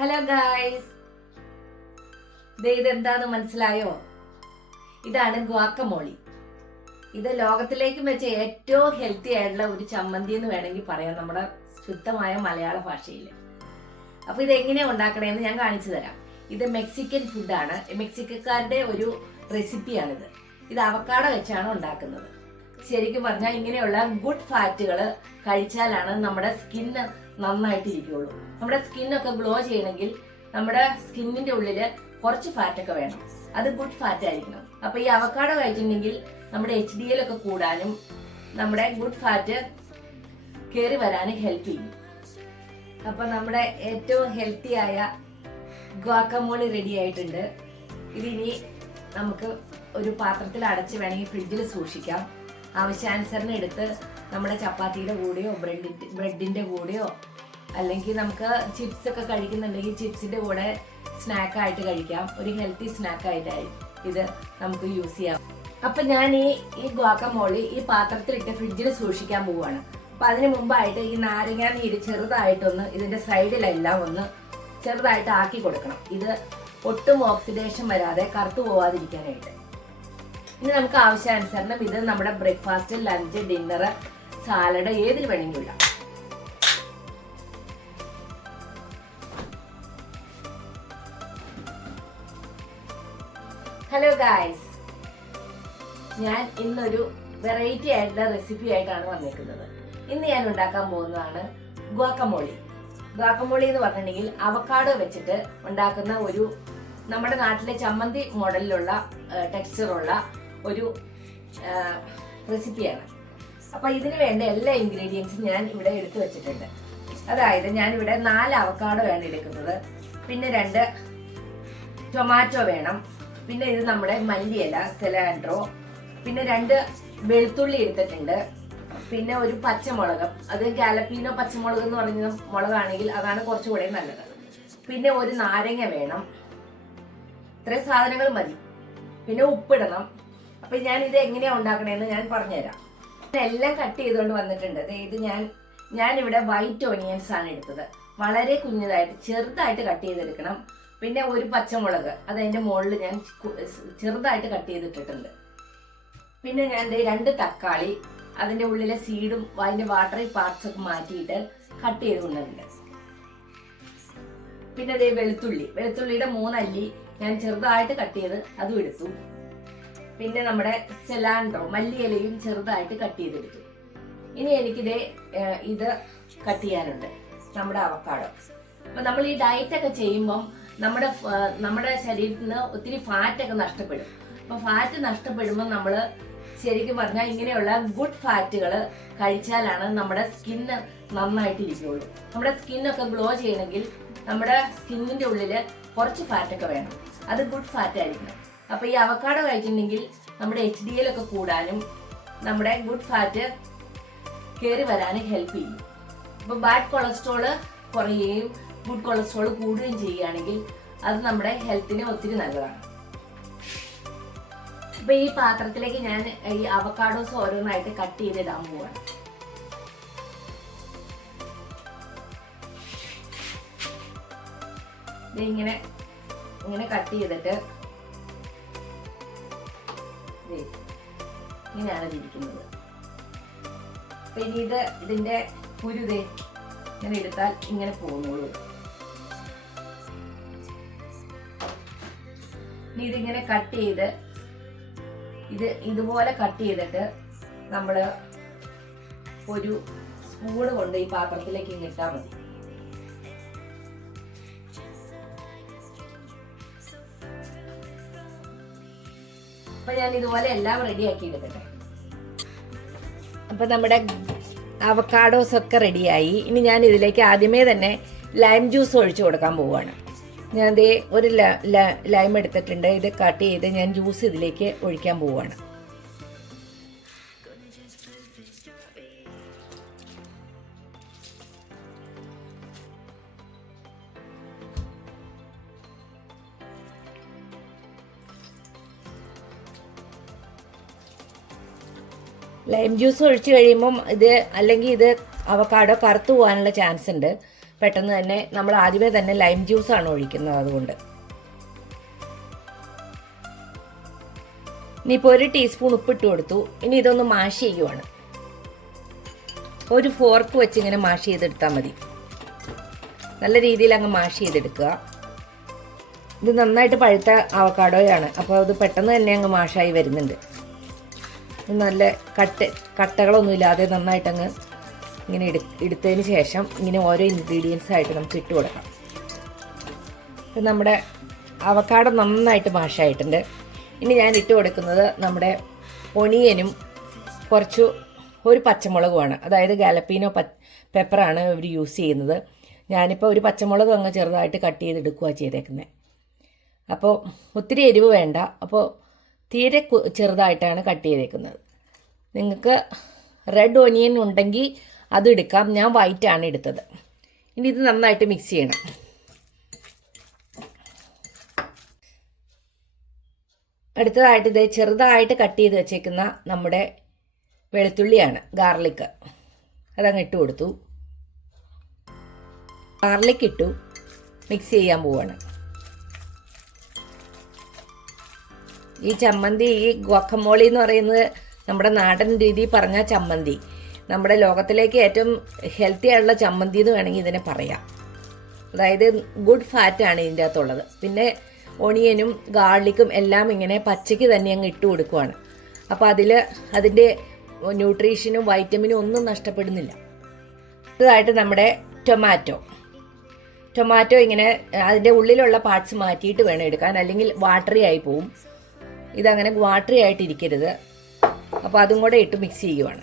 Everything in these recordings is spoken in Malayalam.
ഹലോ ഗായ്സ്, ഇതെന്താന്ന് മനസ്സിലായോ? ഇതാണ് ഗുവാക്കമോളി. ഇത് ലോകത്തിലേക്കും വെച്ച് ഏറ്റവും ഹെൽത്തി ആയിട്ടുള്ള ഒരു ചമ്മന്തി എന്ന് വേണമെങ്കിൽ പറയാം, നമ്മുടെ ശുദ്ധമായ മലയാള ഭാഷയിൽ. അപ്പൊ ഇതെങ്ങനെയാണ് ഉണ്ടാക്കണേന്ന് ഞാൻ കാണിച്ചു തരാം. ഇത് മെക്സിക്കൻ ഫുഡാണ്, മെക്സിക്കക്കാരുടെ ഒരു റെസിപ്പിയാണിത്. ഇത് അവക്കാഡോ വെച്ചാണ് ഉണ്ടാക്കുന്നത്. ശരിക്കും പറഞ്ഞാൽ ഇങ്ങനെയുള്ള ഗുഡ് ഫാറ്റുകൾ കഴിച്ചാലാണ് നമ്മുടെ സ്കിന്ന് നന്നായിട്ട് ഇരിക്കുള്ളൂ. നമ്മുടെ സ്കിന്നൊക്കെ ഗ്ലോ ചെയ്യണമെങ്കിൽ നമ്മുടെ സ്കിന്നിന്റെ ഉള്ളില് കുറച്ച് ഫാറ്റൊക്കെ വേണം. അത് ഗുഡ് ഫാറ്റ് ആയിരിക്കണം. അപ്പൊ ഈ അവക്കാഡോ കഴിച്ചിട്ടുണ്ടെങ്കിൽ നമ്മുടെ HDL ഒക്കെ കൂടാനും നമ്മുടെ ഗുഡ് ഫാറ്റ് കയറി വരാനും ഹെൽപ്പ് ചെയ്യും. അപ്പൊ നമ്മുടെ ഏറ്റവും ഹെൽത്തി ആയ ഗുവാക്കമോളി റെഡി ആയിട്ടുണ്ട്. ഇതിനി നമുക്ക് ഒരു പാത്രത്തിൽ അടച്ച് വേണമെങ്കിൽ ഫ്രിഡ്ജിൽ സൂക്ഷിക്കാം. ആവശ്യാനുസരണം എടുത്ത് നമ്മുടെ ചപ്പാത്തിയുടെ കൂടെയോ ബ്രെഡിന്റെ കൂടെയോ അല്ലെങ്കിൽ നമുക്ക് ചിപ്സ് ഒക്കെ കഴിക്കുന്നുണ്ടെങ്കിൽ ചിപ്സിന്റെ കൂടെ സ്നാക്കായിട്ട് കഴിക്കാം. ഒരു ഹെൽത്തി സ്നാക്കായിട്ടായി ഇത് നമുക്ക് യൂസ് ചെയ്യാം. അപ്പൊ ഞാൻ ഈ ഗുവാക്കമോളി ഈ പാത്രത്തിലിട്ട് ഫ്രിഡ്ജിൽ സൂക്ഷിക്കാൻ പോവുകയാണ്. അപ്പൊ അതിന് മുമ്പായിട്ട് ഈ നാരങ്ങ നീര് ചെറുതായിട്ടൊന്ന് ഇതിന്റെ സൈഡിലെല്ലാം ഒന്ന് ചെറുതായിട്ട് ആക്കി കൊടുക്കണം. ഇത് ഒട്ടും ഓക്സിഡേഷൻ വരാതെ കറുത്തു പോവാതിരിക്കാനായിട്ട്. ഇനി നമുക്ക് ആവശ്യാനുസരണം ഇത് നമ്മുടെ ബ്രേക്ക്ഫാസ്റ്റ്, ലഞ്ച്, ഡിന്നർ, സാലഡ് ഏതിൽ വേണമെങ്കിലും ഇടാം. ഹലോ ഗായ്സ്, ഞാൻ ഇന്നൊരു വെറൈറ്റി ആയിട്ടുള്ള റെസിപ്പി ആയിട്ടാണ് വന്നിരിക്കുന്നത്. ഇന്ന് ഞാൻ ഉണ്ടാക്കാൻ പോകുന്നതാണ് ഗുവാക്കമോളി. ഗുവാക്കമോളി എന്ന് പറഞ്ഞിട്ടുണ്ടെങ്കിൽ അവക്കാഡോ വെച്ചിട്ട് ഉണ്ടാക്കുന്ന ഒരു നമ്മുടെ നാട്ടിലെ ചമ്മന്തി മോഡലിലുള്ള ടെക്സ്ചറുള്ള ഒരു റെസിപ്പിയാണ്. അപ്പൊ ഇതിന് വേണ്ട എല്ലാ ഇൻഗ്രീഡിയൻസും ഞാൻ ഇവിടെ എടുത്തു വെച്ചിട്ടുണ്ട്. അതായത് ഞാനിവിടെ 4 അവക്കാഡോ ആണ് എടുക്കുന്നത്. പിന്നെ 2 ടൊമാറ്റോ വേണം. പിന്നെ ഇത് നമ്മുടെ മല്ലിയില, സെലാൻഡ്രോ. പിന്നെ 2 വെളുത്തുള്ളി എടുത്തിട്ടുണ്ട്. പിന്നെ ഒരു പച്ചമുളക്, അത് ഗാലപ്പീനോ പച്ചമുളക് എന്ന് പറയുന്ന മുളകാണെങ്കിൽ അതാണ് കുറച്ചുകൂടെ നല്ലത്. പിന്നെ ഒരു നാരങ്ങ വേണം. ഇത്രയും സാധനങ്ങൾ മതി. പിന്നെ ഉപ്പിടണം. അപ്പൊ ഞാൻ ഇത് എങ്ങനെയാ ഉണ്ടാക്കണേന്ന് ഞാൻ പറഞ്ഞുതരാം. എല്ലാം കട്ട് ചെയ്തുകൊണ്ട് വന്നിട്ടുണ്ട്. ഇത് ഞാൻ ഇവിടെ വൈറ്റ് ഓണിയൻസ് ആണ് എടുത്തത്. വളരെ കുഞ്ഞതായിട്ട് ചെറുതായിട്ട് കട്ട് ചെയ്തെടുക്കണം. പിന്നെ ഒരു പച്ചമുളക്, അത് അതിന്റെ മുകളിൽ ഞാൻ ചെറുതായിട്ട് കട്ട് ചെയ്തിട്ടിട്ടുണ്ട്. പിന്നെ ഞാൻ 2 തക്കാളി, അതിന്റെ ഉള്ളിലെ സീഡും അതിന്റെ വാട്ടറി പാർട്സ് ഒക്കെ മാറ്റിയിട്ട് കട്ട് ചെയ്ത് കൊണ്ടുണ്ട്. പിന്നെ വെളുത്തുള്ളിയുടെ 3 അല്ലി ഞാൻ ചെറുതായിട്ട് കട്ട് ചെയ്ത് അതും എടുത്തു. പിന്നെ നമ്മുടെ സെലാൻഡ്രോ, മല്ലിയിലയും ചെറുതായിട്ട് കട്ട് ചെയ്തെടുത്തു. ഇനി ഇത് കട്ട് ചെയ്യാനുണ്ട്, നമ്മുടെ അവക്കാഡോ. അപ്പൊ നമ്മൾ ഈ ഡയറ്റ് ഒക്കെ ചെയ്യുമ്പം നമ്മുടെ ശരീരത്തിൽ നിന്ന് ഒത്തിരി ഫാറ്റ് ഒക്കെ നഷ്ടപ്പെടും. അപ്പൊ ഫാറ്റ് നഷ്ടപ്പെടുമ്പോൾ നമ്മൾ ശരിക്കും പറഞ്ഞാൽ ഇങ്ങനെയുള്ള ഗുഡ് ഫാറ്റുകൾ കഴിച്ചാലാണ് നമ്മുടെ സ്കിന്ന് നന്നായിട്ട് ഇരിക്കുള്ളൂ. നമ്മുടെ സ്കിന്നൊക്കെ ഗ്ലോ ചെയ്യണമെങ്കിൽ നമ്മുടെ സ്കിന്നിന്റെ ഉള്ളില് കുറച്ച് ഫാറ്റൊക്കെ വേണം. അത് ഗുഡ് ഫാറ്റ് ആയിരിക്കണം. അപ്പൊ ഈ അവക്കാഡോ കഴിച്ചിട്ടുണ്ടെങ്കിൽ നമ്മുടെ HDL ഒക്കെ കൂടാനും നമ്മുടെ ഗുഡ് ഫാറ്റ് കയറി വരാനും ഹെൽപ്പ് ചെയ്യും. അപ്പൊ ബാഡ് കൊളസ്ട്രോള് കുറയുകയും ഗുഡ് കൊളസ്ട്രോൾ കൂടുകയും ചെയ്യുകയാണെങ്കിൽ അത് നമ്മുടെ ഹെൽത്തിന് ഒത്തിരി നല്ലതാണ്. അപ്പൊ ഈ പാത്രത്തിലേക്ക് ഞാൻ ഈ അവക്കാഡോസ് ഓരോന്നായിട്ട് കട്ട് ചെയ്തിടാൻ പോവാണ്. ഇങ്ങനെ കട്ട് ചെയ്തിട്ട് ഇങ്ങനെയാണ് ഇരിക്കുന്നത്. അപ്പൊ ഇനി ഇതിന്റെ കുരുതേ ഇങ്ങനെ എടുത്താൽ ഇങ്ങനെ പോകുന്നുള്ളൂ. ഇനി ഇതിങ്ങനെ കട്ട് ചെയ്ത് ഇതുപോലെ കട്ട് ചെയ്തിട്ട് നമ്മള് ഒരു സ്പൂണ് കൊണ്ട് ഈ പാത്രത്തിലേക്ക് ഇട്ടാൽ മതി. അപ്പൊ ഞാൻ ഇതുപോലെ എല്ലാം റെഡിയാക്കി എടുക്കട്ടെ. അപ്പൊ നമ്മുടെ അവക്കാഡോസ് ഒക്കെ റെഡിയായി. ഇനി ഞാൻ ഇതിലേക്ക് ആദ്യമേ തന്നെ ലൈം ജ്യൂസ് ഒഴിച്ചു കൊടുക്കാൻ പോവുകയാണ്. ഞാൻ ഒരു ലൈം എടുത്തിട്ടുണ്ട്. ഇത് കട്ട് ചെയ്ത് ഞാൻ ജ്യൂസ് ഇതിലേക്ക് ഒഴിക്കാൻ പോവുകയാണ്. ലൈം ജ്യൂസ് ഒഴിച്ച് കഴിയുമ്പം ഇത് അവക്കാഡോ കറുത്തു പോകാനുള്ള ചാൻസ് ഉണ്ട്. പെട്ടെന്ന് തന്നെ നമ്മൾ ആദ്യമേ തന്നെ ലൈം ജ്യൂസാണ് ഒഴിക്കുന്നത്. അതുകൊണ്ട് ഇനിയിപ്പോൾ 1 ടീസ്പൂൺ ഉപ്പിട്ട് കൊടുത്തു. ഇനി ഇതൊന്ന് മാഷ് ചെയ്യുവാണ്. ഒരു ഫോർക്ക് വെച്ച് ഇങ്ങനെ മാഷ് ചെയ്തെടുത്താൽ മതി. നല്ല രീതിയിൽ അങ്ങ് മാഷ് ചെയ്തെടുക്കുക. ഇത് നന്നായിട്ട് പഴുത്ത അവക്കാഡോയാണ്, അപ്പോൾ അത് പെട്ടെന്ന് തന്നെ അങ്ങ് മാഷായി വരുന്നുണ്ട്. നല്ല കട്ടകളൊന്നും ഇല്ലാതെ നന്നായിട്ടങ്ങ് ഇങ്ങനെ എടുത്തതിന് ശേഷം ഇങ്ങനെ ഓരോ ഇൻഗ്രീഡിയൻസ് ആയിട്ട് നമുക്ക് ഇട്ട് കൊടുക്കാം. ഇപ്പം നമ്മുടെ അവക്കാഡോ നന്നായിട്ട് മാഷായിട്ടുണ്ട്. ഇനി ഞാൻ ഇട്ട് കൊടുക്കുന്നത് നമ്മുടെ ഒണിയനും ഒരു പച്ചമുളകുമാണ്. അതായത് ഗാലപ്പീനോ പെപ്പറാണ് ഇവർ യൂസ് ചെയ്യുന്നത്. ഞാനിപ്പോൾ ഒരു പച്ചമുളക് അങ്ങ് ചെറുതായിട്ട് കട്ട് ചെയ്തെടുക്കുകയാണ് ചെയ്തേക്കുന്നത്. അപ്പോൾ ഒത്തിരി എരിവ് വേണ്ട. അപ്പോൾ തീരെ ചെറുതായിട്ടാണ് കട്ട് ചെയ്തേക്കുന്നത്. നിങ്ങൾക്ക് റെഡ് ഒനിയൻ ഉണ്ടെങ്കിൽ അത് എടുക്കാം. ഞാൻ വൈറ്റാണ് എടുത്തത്. ഇനി ഇത് നന്നായിട്ട് മിക്സ് ചെയ്യണം. അടുത്തതായിട്ട് ഇത് ചെറുതായിട്ട് കട്ട് ചെയ്ത് വെച്ചേക്കുന്ന നമ്മുടെ വെളുത്തുള്ളിയാണ്, ഗാർലിക്. അതങ്ങ് ഇട്ട് കൊടുത്തു. ഗാർലിക് ഇട്ടു. മിക്സ് ചെയ്യാൻ പോവാണ്. ഈ ചമ്മന്തി, ഈ ഗുവാക്കമോളി എന്ന് പറയുന്നത് നമ്മുടെ നാടൻ രീതി പറഞ്ഞ ചമ്മന്തി, നമ്മുടെ ലോകത്തിലേക്ക് ഏറ്റവും ഹെൽത്തി ആയിട്ടുള്ള ചമ്മന്തി എന്ന് വേണമെങ്കിൽ ഇതിനെ പറയാം. അതായത് ഗുഡ് ഫാറ്റാണ് ഇതിൻ്റെ അകത്തുള്ളത്. പിന്നെ ഒണിയനും ഗാർലിക്കും എല്ലാം ഇങ്ങനെ പച്ചയ്ക്ക് തന്നെ അങ്ങ് ഇട്ട് കൊടുക്കുവാണ്. അപ്പോൾ അതിൻ്റെ ന്യൂട്രീഷനും വൈറ്റമിനും ഒന്നും നഷ്ടപ്പെടുന്നില്ല. ഇതായിട്ട് നമ്മുടെ ടൊമാറ്റോ ഇങ്ങനെ അതിൻ്റെ ഉള്ളിലുള്ള പാർട്സ് മാറ്റിയിട്ട് വേണം എടുക്കാൻ, അല്ലെങ്കിൽ വാട്ടറി ആയി പോവും. ഇതങ്ങനെ വാട്ടറി ആയിട്ടിരിക്കരുത്. അപ്പോൾ അതും കൂടെ ഇട്ട് മിക്സ് ചെയ്യുവാണ്.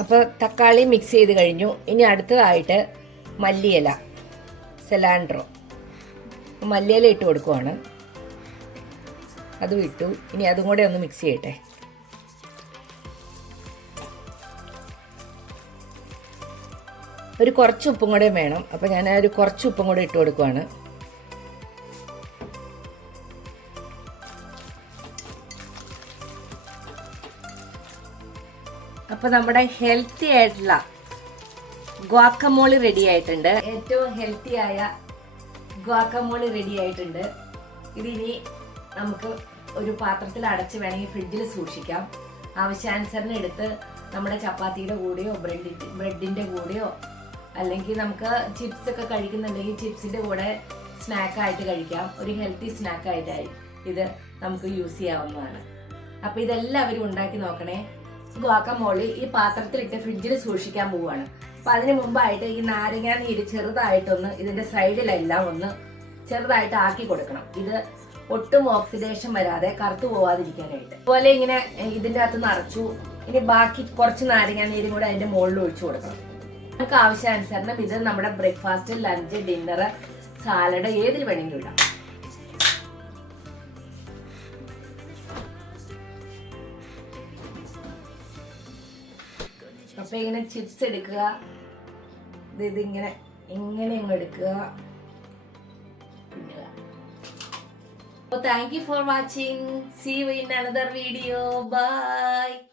അപ്പോൾ തക്കാളി മിക്സ് ചെയ്ത് കഴിഞ്ഞു. ഇനി അടുത്തതായിട്ട് മല്ലിയില, സെലാൻഡ്രോ, മല്ലിയില ഇട്ട് കൊടുക്കുവാണ്. അതും ഇട്ടു. ഇനി അതും കൂടെ ഒന്ന് മിക്സ് ചെയ്യട്ടെ. കുറച്ച് ഉപ്പും കൂടെ വേണം. അപ്പോൾ ഞാൻ കുറച്ച് ഉപ്പും കൂടെ ഇട്ട് കൊടുക്കുവാണ്. അപ്പോൾ നമ്മുടെ ഹെൽത്തി ആയിട്ടുള്ള ഗുവാക്കമോളി റെഡി ആയിട്ടുണ്ട്. ഏറ്റവും ഹെൽത്തി ആയ ഗുവാക്കമോളി റെഡി ആയിട്ടുണ്ട്. ഇതിനി നമുക്ക് ഒരു പാത്രത്തിൽ അടച്ച് വേണമെങ്കിൽ ഫ്രിഡ്ജിൽ സൂക്ഷിക്കാം. ആവശ്യാനുസരണം എടുത്ത് നമ്മുടെ ചപ്പാത്തിയുടെ കൂടെയോ ബ്രെഡിൻ്റെ കൂടെയോ, അല്ലെങ്കിൽ നമുക്ക് ചിപ്സ് ഒക്കെ കഴിക്കുന്നുണ്ടെങ്കിൽ ചിപ്സിൻ്റെ കൂടെ സ്നാക്കായിട്ട് കഴിക്കാം. ഒരു ഹെൽത്തി സ്നാക്കായിട്ടായി ഇത് നമുക്ക് യൂസ് ചെയ്യാവുന്നതാണ്. അപ്പോൾ ഇതെല്ലാവരും ഉണ്ടാക്കി നോക്കണേ. ഗുവാക്കമോളി ഈ പാത്രത്തിലിട്ട് ഫ്രിഡ്ജിൽ സൂക്ഷിക്കാൻ പോവുകയാണ്. അപ്പോൾ അതിന് മുമ്പായിട്ട് ഈ നാരങ്ങ നീര് ചെറുതായിട്ടൊന്ന് ഇതിൻ്റെ സൈഡിലെല്ലാം ഒന്ന് ചെറുതായിട്ട് ആക്കി കൊടുക്കണം. ഇത് ഒട്ടും ഓക്സിഡേഷൻ വരാതെ കറുത്തു പോവാതിരിക്കാനായിട്ട്. അതുപോലെ ഇങ്ങനെ ഇതിൻ്റെ അകത്ത് നിറച്ചു. ഇനി ബാക്കി കുറച്ച് നാരങ്ങ നീരും കൂടെ അതിൻ്റെ മുകളിൽ ഒഴിച്ചു കൊടുക്കണം. നമുക്ക് ആവശ്യാനുസരണം ഇത് നമ്മുടെ ബ്രേക്ക്ഫാസ്റ്റ്, ലഞ്ച്, ഡിന്നർ, സാലഡ് ഏതിൽ വേണമെങ്കിലും ഇടാം. അപ്പൊ ഇങ്ങനെ ചിപ്സ് എടുക്കുക. ഇതിങ്ങനെ അങ്ങ് എടുക്കുക. Thank you for watching. See you in another video. Bye.